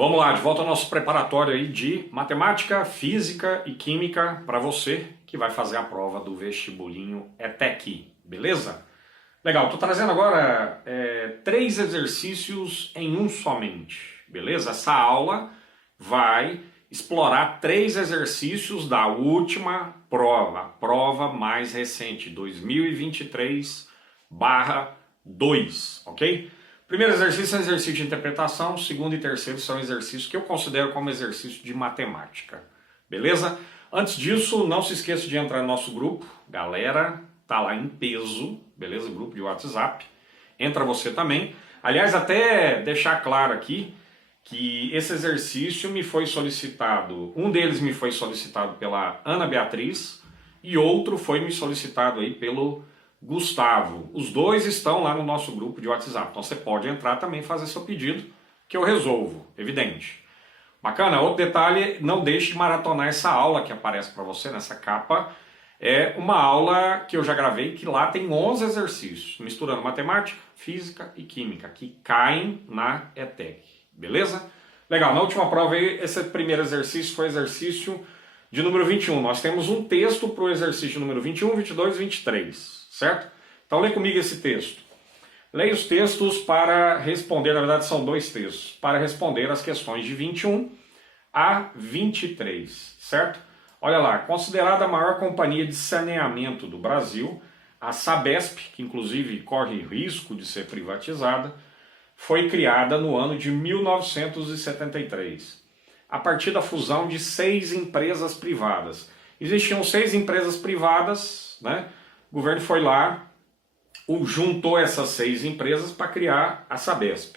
Vamos lá, de volta ao nosso preparatório aí de matemática, física e química para você que vai fazer a prova do vestibulinho ETEC, beleza? Legal, estou trazendo agora 3 exercícios em um somente, beleza? Essa aula vai explorar 3 exercícios da última prova, a prova mais recente, 2023/2, ok? Primeiro exercício é um exercício de interpretação, segundo e terceiro são exercícios que eu considero como exercício de matemática, beleza? Antes disso, não se esqueça de entrar no nosso grupo, galera, tá lá em peso, beleza? Grupo de WhatsApp, entra você também. Aliás, até deixar claro aqui que esse exercício me foi solicitado, um deles me foi solicitado pela Ana Beatriz e outro foi me solicitado aí pelo Gustavo. Os dois estão lá no nosso grupo de WhatsApp, então você pode entrar também e fazer seu pedido que eu resolvo, evidente. Bacana? Outro detalhe, não deixe de maratonar essa aula que aparece para você nessa capa. É uma aula que eu já gravei que lá tem 11 exercícios, misturando matemática, física e química, que caem na ETEC, beleza? Legal, na última prova aí, esse primeiro exercício foi o exercício de número 21. Nós temos um texto para o exercício número 21, 22 e 23. Certo? Então lê comigo esse texto. Leia os textos para responder, na verdade são 2 textos, para responder as questões de 21 a 23, certo? Olha lá, considerada a maior companhia de saneamento do Brasil, a Sabesp, que inclusive corre risco de ser privatizada, foi criada no ano de 1973, a partir da fusão de 6 empresas privadas. Existiam 6 empresas privadas, né? O governo foi lá, juntou essas 6 empresas para criar a Sabesp,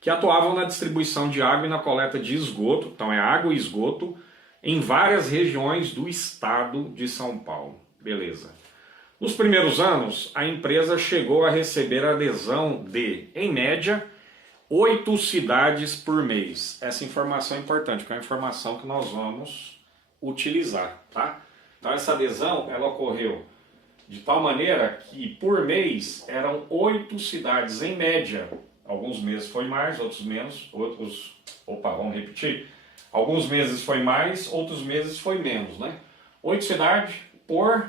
que atuavam na distribuição de água e na coleta de esgoto, então é água e esgoto, em várias regiões do estado de São Paulo. Beleza. Nos primeiros anos, a empresa chegou a receber adesão de, em média, 8 cidades por mês. Essa informação é importante, porque é uma informação que nós vamos utilizar, tá? Então essa adesão, ela ocorreu de tal maneira que por mês eram 8 cidades em média. Alguns meses foi mais, outros menos, vamos repetir. Alguns meses foi mais, outros meses foi menos, né? 8 cidades por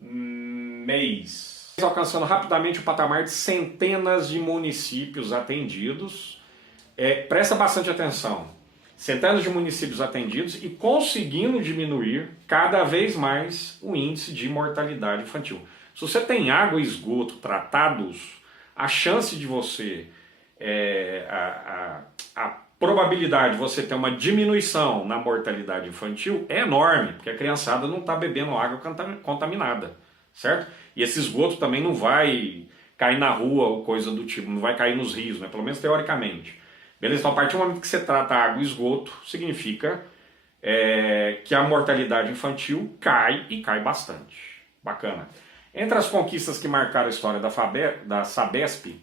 mês. Alcançando rapidamente o patamar de centenas de municípios atendidos. Presta bastante atenção. Centenas de municípios atendidos e conseguindo diminuir cada vez mais o índice de mortalidade infantil. Se você tem água e esgoto tratados, a chance de você, a probabilidade de você ter uma diminuição na mortalidade infantil é enorme, porque a criançada não está bebendo água contaminada, certo? E esse esgoto também não vai cair na rua ou coisa do tipo, não vai cair nos rios, né? Pelo menos teoricamente. Beleza? Então, a partir do momento que você trata água e esgoto, significa que a mortalidade infantil cai e cai bastante. Bacana. Entre as conquistas que marcaram a história da Sabesp,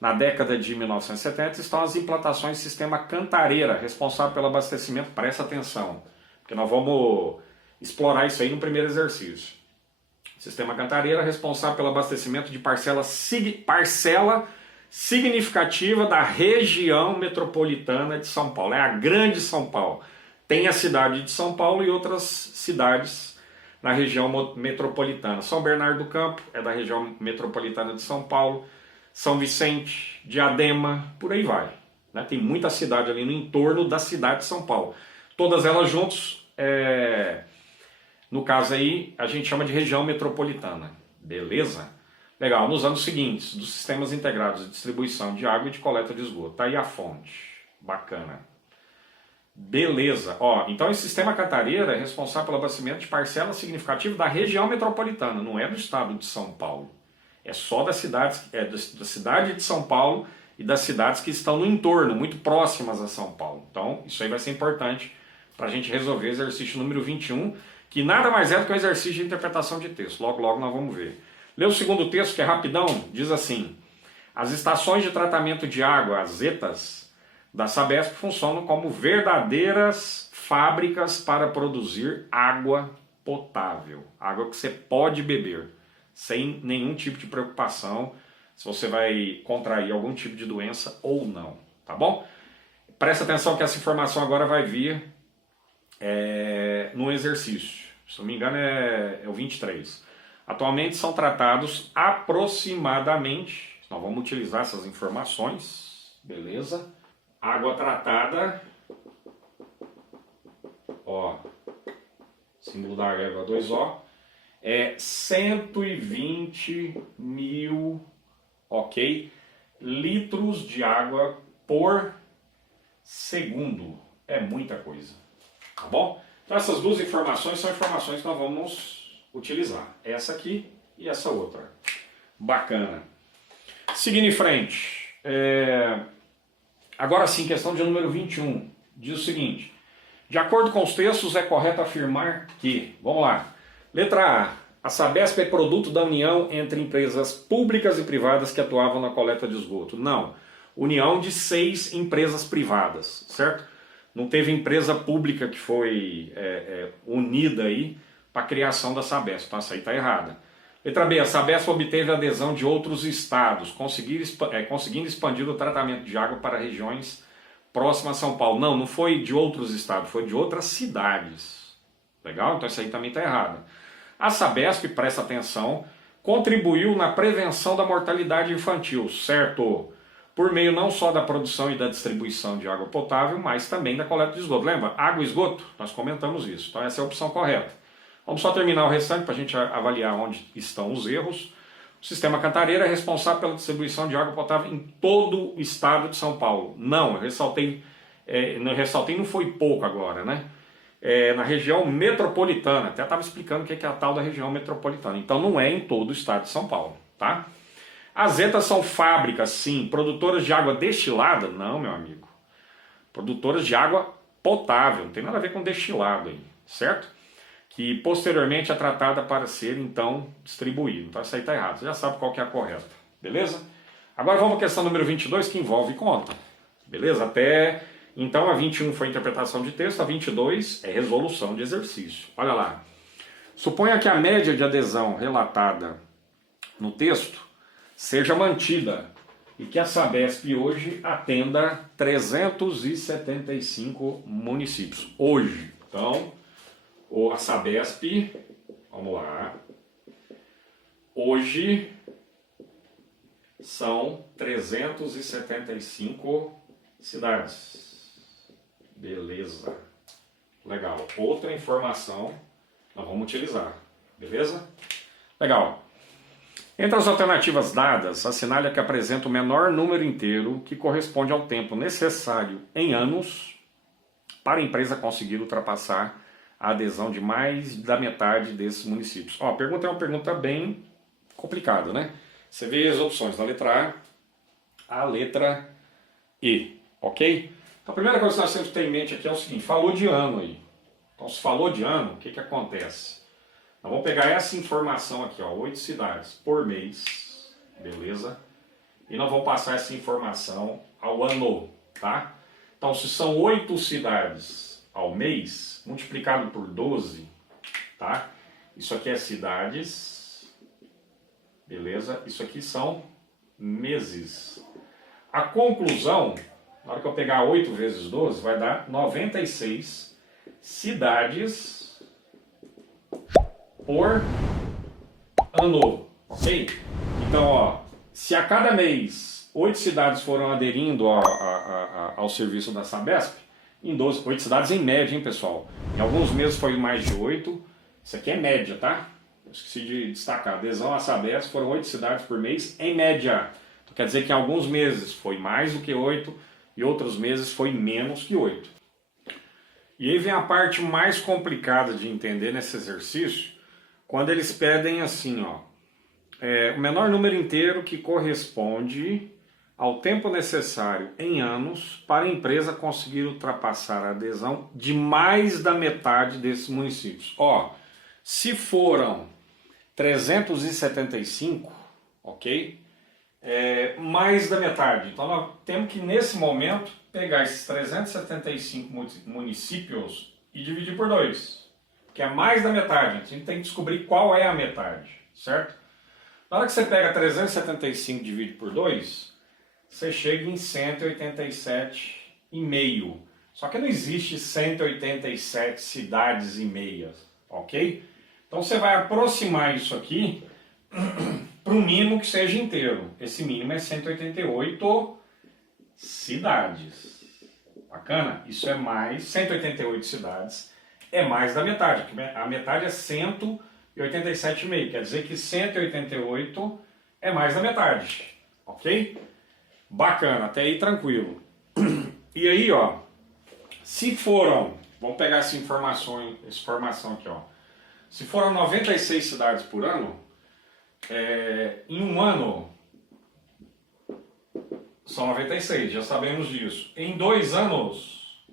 na década de 1970, estão as implantações do sistema Cantareira, responsável pelo abastecimento. Presta atenção, porque nós vamos explorar isso aí no primeiro exercício. Sistema Cantareira, responsável pelo abastecimento de parcela significativa da região metropolitana de São Paulo. É a grande São Paulo. Tem a cidade de São Paulo e outras cidades na região metropolitana. São Bernardo do Campo é da região metropolitana de São Paulo. São Vicente, Diadema, por aí vai. Né? Tem muita cidade ali no entorno da cidade de São Paulo. Todas elas juntos, no caso aí, a gente chama de região metropolitana. Beleza? Legal, nos anos seguintes, dos sistemas integrados de distribuição de água e de coleta de esgoto. Tá aí a fonte. Bacana. Beleza. Então esse sistema Cantareira é responsável pelo abastecimento de parcela significativa da região metropolitana, não é do estado de São Paulo. É só das cidades, da cidade de São Paulo e das cidades que estão no entorno, muito próximas a São Paulo. Então isso aí vai ser importante para a gente resolver o exercício número 21, que nada mais é do que um exercício de interpretação de texto. Logo, logo nós vamos ver. Lê o segundo texto, que é rapidão, diz assim: as estações de tratamento de água, as ETAs, da Sabesp funcionam como verdadeiras fábricas para produzir água potável, água que você pode beber, sem nenhum tipo de preocupação se você vai contrair algum tipo de doença ou não, tá bom? presta atenção que essa informação agora vai vir no exercício. Se não me engano é o 23. Atualmente são tratados aproximadamente, nós vamos utilizar essas informações, beleza? Água tratada, ó, símbolo da água 2O, é 120 mil, ok, litros de água por segundo. É muita coisa, tá bom? Então essas duas informações são informações que nós vamos utilizar. Essa aqui e essa outra. Bacana. Seguindo em frente. Agora sim, questão de número 21. Diz o seguinte. De acordo com os textos, é correto afirmar que... Vamos lá. Letra A. A Sabesp é produto da união entre empresas públicas e privadas que atuavam na coleta de esgoto. Não. União de 6 empresas privadas, certo? Não teve empresa pública que foi unida aí para a criação da Sabesp. Então, essa aí está errada. Letra B. A Sabesp obteve adesão de outros estados, conseguindo expandir o tratamento de água para regiões próximas a São Paulo. Não, não foi de outros estados, foi de outras cidades. Legal? Então, isso aí também está errado. A Sabesp, presta atenção, contribuiu na prevenção da mortalidade infantil, certo? Por meio não só da produção e da distribuição de água potável, mas também da coleta de esgoto. Lembra? Água e esgoto? Nós comentamos isso. Então essa é a opção correta. Vamos só terminar o restante para a gente avaliar onde estão os erros. O Sistema Cantareira é responsável pela distribuição de água potável em todo o estado de São Paulo. Não, eu ressaltei não foi pouco agora, né? Na região metropolitana. Até estava explicando o que é a tal da região metropolitana. Então não é em todo o estado de São Paulo, tá? As ETAs são fábricas, sim. Produtoras de água destilada? Não, meu amigo. Produtoras de água potável. Não tem nada a ver com destilado aí, certo? Que posteriormente é tratada para ser, então, distribuída. Então essa aí está errada. Você já sabe qual que é a correta. Beleza? Agora vamos à questão número 22, que envolve conta. Beleza? Até... Então a 21 foi interpretação de texto, a 22 é resolução de exercício. Olha lá. Suponha que a média de adesão relatada no texto seja mantida e que a Sabesp hoje atenda 375 municípios. Hoje. Então, a Sabesp, vamos lá, hoje são 375 cidades. Beleza. Legal. Outra informação nós vamos utilizar. Beleza? Legal. Entre as alternativas dadas, assinale a que apresenta o menor número inteiro que corresponde ao tempo necessário em anos para a empresa conseguir ultrapassar a adesão de mais da metade desses municípios. Ó, a pergunta é uma pergunta bem complicada, né? Você vê as opções da letra A, a letra E, ok? Então a primeira coisa que nós temos que ter em mente aqui é o seguinte, falou de ano aí. Então se falou de ano, o que que acontece? Nós vamos pegar essa informação aqui, ó, 8 cidades por mês, beleza? E nós vamos passar essa informação ao ano, tá? Então se são 8 cidades ao mês, multiplicado por 12, tá? Isso aqui é cidades, beleza? Isso aqui são meses. A conclusão, na hora que eu pegar 8 vezes 12, vai dar 96 cidades por ano, ok? Então, ó, se a cada mês 8 cidades foram aderindo ao serviço da Sabesp, em 8 cidades em média, hein, pessoal? Em alguns meses foi mais de 8, isso aqui é média, tá? Eu esqueci de destacar, adesão à Sabesp foram 8 cidades por mês em média. Então, quer dizer que em alguns meses foi mais do que 8 e outros meses foi menos que 8. E aí vem a parte mais complicada de entender nesse exercício, quando eles pedem assim, ó, o menor número inteiro que corresponde ao tempo necessário em anos para a empresa conseguir ultrapassar a adesão de mais da metade desses municípios. Ó, se foram 375, ok? Mais da metade. Então nós temos que nesse momento pegar esses 375 municípios e dividir por 2. Que é mais da metade, a gente tem que descobrir qual é a metade, certo? Na hora que você pega 375 e divide por 2, você chega em 187,5. e meio. Só que não existe 187 cidades e meias, ok? Então você vai aproximar isso aqui para um mínimo que seja inteiro. Esse mínimo é 188 cidades. Bacana? Isso é mais, 188 cidades é mais da metade, porque a metade é 187,5, quer dizer que 188 é mais da metade, ok? Bacana, até aí tranquilo. E aí, ó, se foram, vamos pegar essa informação aqui, ó. Se foram 96 cidades por ano, em um ano são 96, já sabemos disso. Em 2 anos,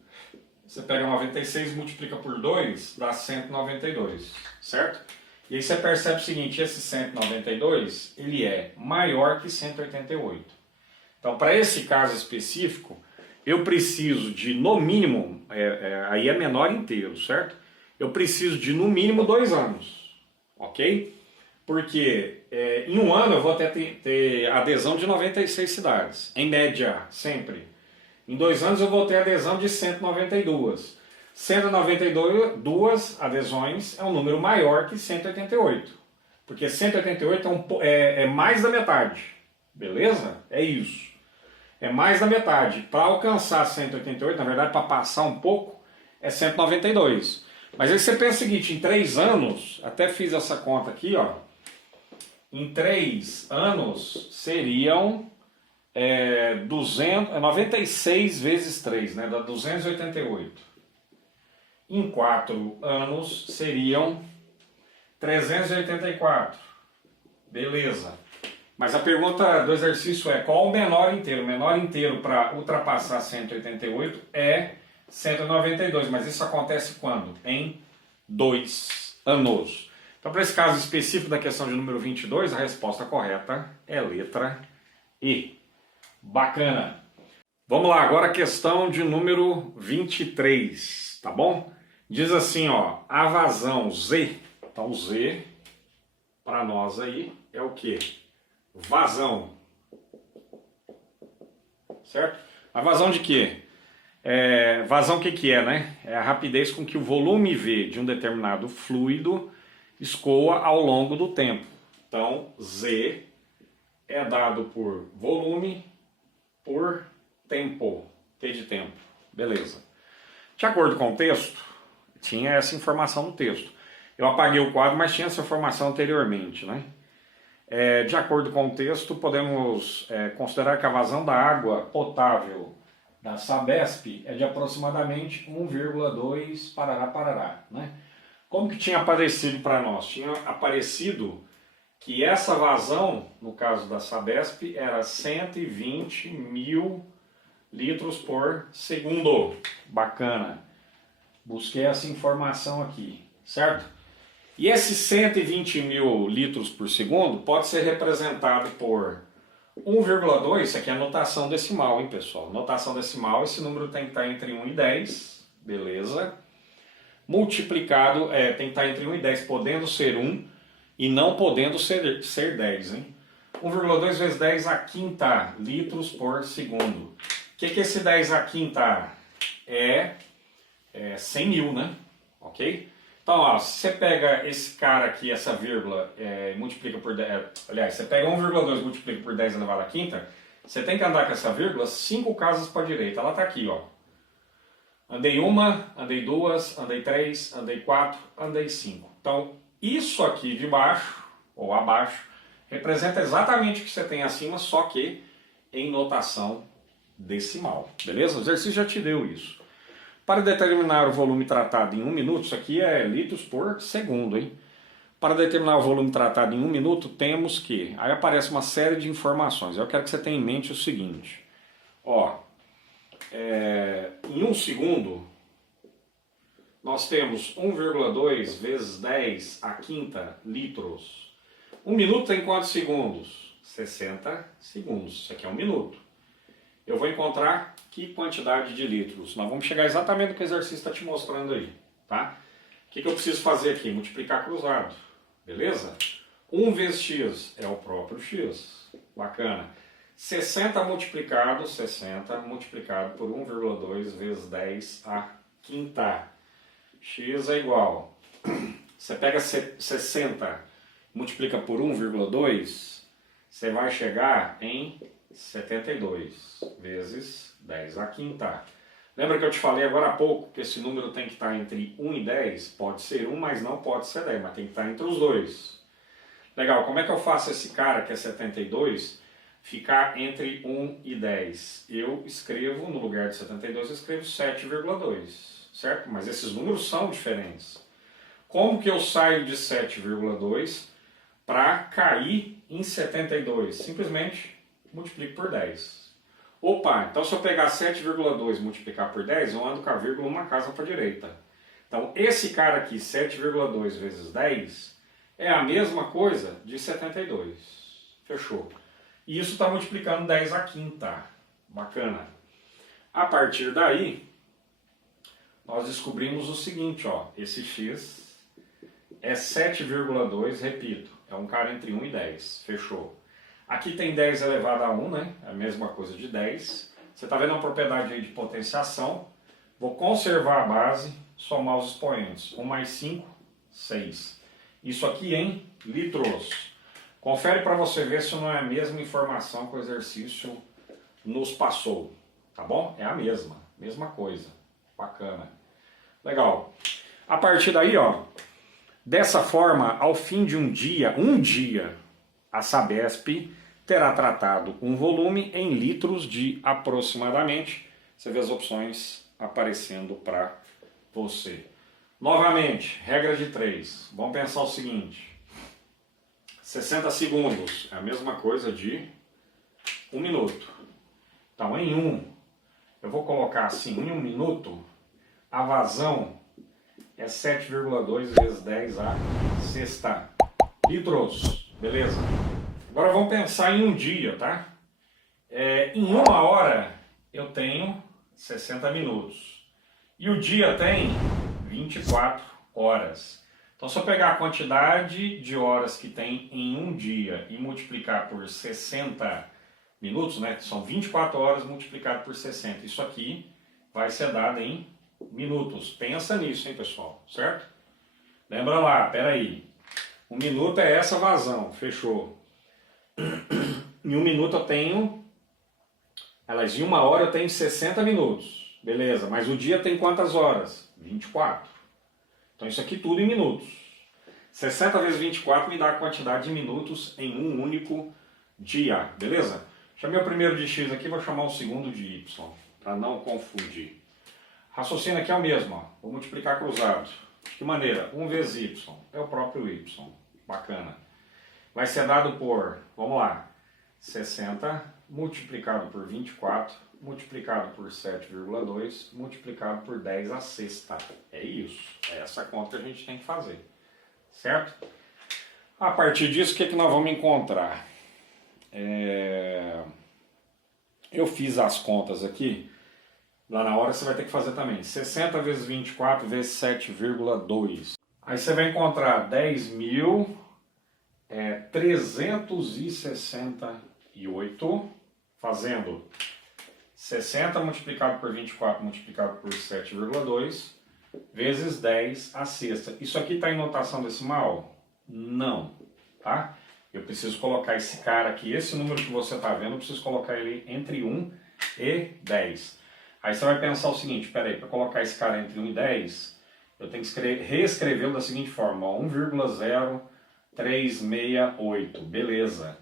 você pega 96 e multiplica por 2, dá 192, certo? E aí você percebe o seguinte, esse 192, ele é maior que 188. Então, para esse caso específico, eu preciso de, no mínimo, aí é menor inteiro, certo? Eu preciso de, no mínimo, 2 anos, ok? Porque em um ano eu vou ter adesão de 96 cidades, em média, sempre. Em 2 anos eu vou ter adesão de 192. 192 adesões é um número maior que 188. Porque 188 é mais da metade, beleza? É isso. É mais da metade. Para alcançar 188, na verdade, para passar um pouco, é 192. Mas aí você pensa o seguinte, em 3 anos, até fiz essa conta aqui, ó. Em 3 anos seriam 96 vezes 3, né? Dá 288. Em 4 anos seriam 384. Beleza. Mas a pergunta do exercício é qual o menor inteiro? O menor inteiro para ultrapassar 188 é 192. Mas isso acontece quando? Em 2 anos. Então, para esse caso específico da questão de número 22, a resposta correta é letra E. Bacana. Vamos lá, agora a questão de número 23, tá bom? Diz assim, ó, a vazão Z, então Z, para nós aí, é o quê? Vazão, certo? A vazão de quê? Vazão o que é, né? É a rapidez com que o volume V de um determinado fluido escoa ao longo do tempo. Então, Z é dado por volume por tempo. T de tempo. Beleza. De acordo com o texto, tinha essa informação no texto. Eu apaguei o quadro, mas tinha essa informação anteriormente, né? De acordo com o texto, podemos considerar que a vazão da água potável da Sabesp é de aproximadamente 1,2 parará, né? Como que tinha aparecido para nós? Tinha aparecido que essa vazão, no caso da Sabesp, era 120 mil litros por segundo. Bacana. Busquei essa informação aqui, certo? E esses 120 mil litros por segundo pode ser representado por 1,2, isso aqui é notação decimal, hein, pessoal? Notação decimal, esse número tem que estar entre 1 e 10, beleza? Multiplicado, tem que estar entre 1 e 10, podendo ser 1 e não podendo ser 10, hein? 1,2 vezes 10 a quinta litros por segundo. O que é esse 10 a quinta? É 100 mil, né? Ok? Então, ó, se você pega esse cara aqui, essa vírgula, e multiplica por 10, aliás, você pega 1,2 e multiplica por 10 elevado à quinta, você tem que andar com essa vírgula 5 casas para a direita. Ela está aqui, ó. Andei 1, andei 2, andei 3, andei 4, andei 5. Então, isso aqui de baixo, ou abaixo, representa exatamente o que você tem acima, só que em notação decimal. Beleza? O exercício já te deu isso. Para determinar o volume tratado em 1 minuto, isso aqui é litros por segundo, hein? Para determinar o volume tratado em 1 minuto, temos que... Aí aparece uma série de informações. Eu quero que você tenha em mente o seguinte. Ó, em 1 segundo, nós temos 1,2 vezes 10 a quinta litros. 1 minuto tem quantos segundos? 60 segundos. Isso aqui é 1 minuto. Eu vou encontrar que quantidade de litros. Nós vamos chegar exatamente no que o exercício está te mostrando aí, tá? O que eu preciso fazer aqui? Multiplicar cruzado, beleza? 1 vezes x é o próprio x, bacana. 60 multiplicado por 1,2 vezes 10 à quinta. X é igual. Você pega 60, multiplica por 1,2, você vai chegar em 72 vezes 10 à quinta. Lembra que eu te falei agora há pouco que esse número tem que estar entre 1 e 10? Pode ser 1, mas não pode ser 10, mas tem que estar entre os dois. Legal, como é que eu faço esse cara, que é 72, ficar entre 1 e 10? Eu escrevo, no lugar de 72, eu escrevo 7,2, certo? Mas esses números são diferentes. Como que eu saio de 7,2 para cair em 72? Simplesmente multiplico por 10. Opa, então se eu pegar 7,2 e multiplicar por 10, eu ando com a vírgula uma casa para a direita. Então esse cara aqui, 7,2 vezes 10, é a mesma coisa de 72. Fechou. E isso está multiplicando 10 à quinta. Bacana. A partir daí, nós descobrimos o seguinte, ó, esse x é 7,2, repito, é um cara entre 1 e 10. Fechou. Aqui tem 10 elevado a 1, né? É a mesma coisa de 10. Você está vendo uma propriedade aí de potenciação. Vou conservar a base, somar os expoentes. 1 mais 5, 6. Isso aqui em litros. Confere para você ver se não é a mesma informação que o exercício nos passou. Tá bom? É a mesma coisa. Bacana. Legal. A partir daí, ó, dessa forma, ao fim de um dia, a Sabesp terá tratado um volume em litros de aproximadamente. Você vê as opções aparecendo para você. Novamente, regra de 3. Vamos pensar o seguinte. 60 segundos é a mesma coisa de 1 minuto. Então, em 1, eu vou colocar assim, em 1 minuto, a vazão é 7,2 vezes 10 à sexta litros. Beleza? Agora vamos pensar em um dia, tá? Em 1 hora eu tenho 60 minutos. E o dia tem 24 horas. Então se eu pegar a quantidade de horas que tem em um dia e multiplicar por 60 minutos, né? São 24 horas multiplicado por 60. Isso aqui vai ser dado em minutos. Pensa nisso, hein, pessoal? Certo? Lembra lá, peraí. 1 minuto é essa vazão, fechou. Em 1 minuto eu tenho... Aliás, em 1 hora eu tenho 60 minutos. Beleza, mas o dia tem quantas horas? 24. Então isso aqui tudo em minutos. 60 vezes 24 me dá a quantidade de minutos em um único dia. Beleza? Chamei o primeiro de x aqui, vou chamar o segundo de y, para não confundir. Raciocínio aqui é o mesmo, ó. Vou multiplicar cruzado. De que maneira? 1 vezes y, é o próprio y. Bacana. Vai ser dado por, vamos lá, 60 multiplicado por 24, multiplicado por 7,2, multiplicado por 10 à sexta. É isso. É essa conta que a gente tem que fazer. Certo? A partir disso, o que nós vamos encontrar? Eu fiz as contas aqui. Lá na hora você vai ter que fazer também. 60 vezes 24 vezes 7,2. Aí você vai encontrar 10.368, fazendo 60 multiplicado por 24 multiplicado por 7,2 vezes 10 à sexta. Isso aqui está em notação decimal? Não, tá? Eu preciso colocar esse cara aqui, esse número que você está vendo, eu preciso colocar ele entre 1 e 10. Aí você vai pensar o seguinte, peraí, para colocar esse cara entre 1 e 10, eu tenho que reescrevê-lo da seguinte forma, 1,0368, beleza.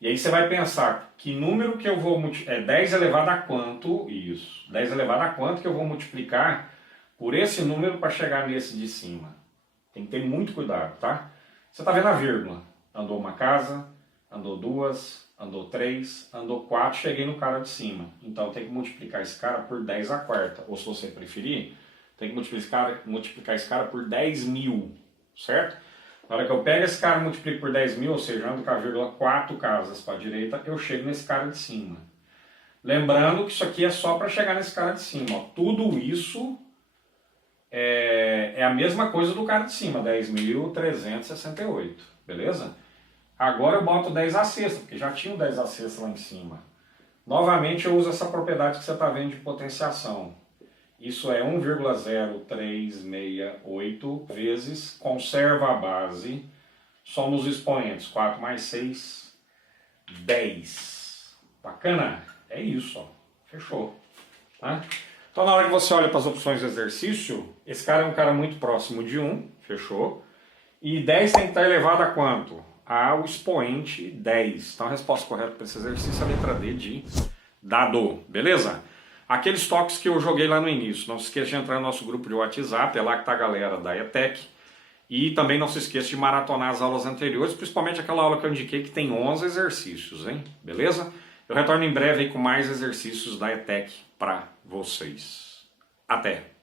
E aí você vai pensar, que número que eu vou multiplicar, 10 elevado a quanto? Isso, 10 elevado a quanto que eu vou multiplicar por esse número para chegar nesse de cima. Tem que ter muito cuidado, tá? Você está vendo a vírgula, andou uma casa, andou duas, andou 3, andou 4, cheguei no cara de cima. Então tem que multiplicar esse cara por 10 à quarta. Ou se você preferir, tem que multiplicar esse cara por 10.000, certo? Na hora que eu pego esse cara e multiplico por 10.000, ou seja, ando com a vírgula 4 casas para a direita, eu chego nesse cara de cima. Lembrando que isso aqui é só para chegar nesse cara de cima. Ó. Tudo isso é a mesma coisa do cara de cima, 10.368, beleza? Agora eu boto 10 à sexta, porque já tinha um 10 à sexta lá em cima. Novamente eu uso essa propriedade que você está vendo de potenciação. Isso é 1,0368 vezes, conserva a base, soma os expoentes, 4 mais 6, 10. Bacana? É isso, ó. Fechou. Tá? Então na hora que você olha para as opções de exercício, esse cara é um cara muito próximo de 1, fechou? E 10 tem que estar elevado a quanto? Ao expoente 10. Então a resposta correta para esse exercício é a letra D de dado, beleza? Aqueles toques que eu joguei lá no início, não se esqueça de entrar no nosso grupo de WhatsApp, é lá que está a galera da ETEC. E também não se esqueça de maratonar as aulas anteriores, principalmente aquela aula que eu indiquei que tem 11 exercícios, hein? Beleza? Eu retorno em breve aí com mais exercícios da ETEC para vocês. Até!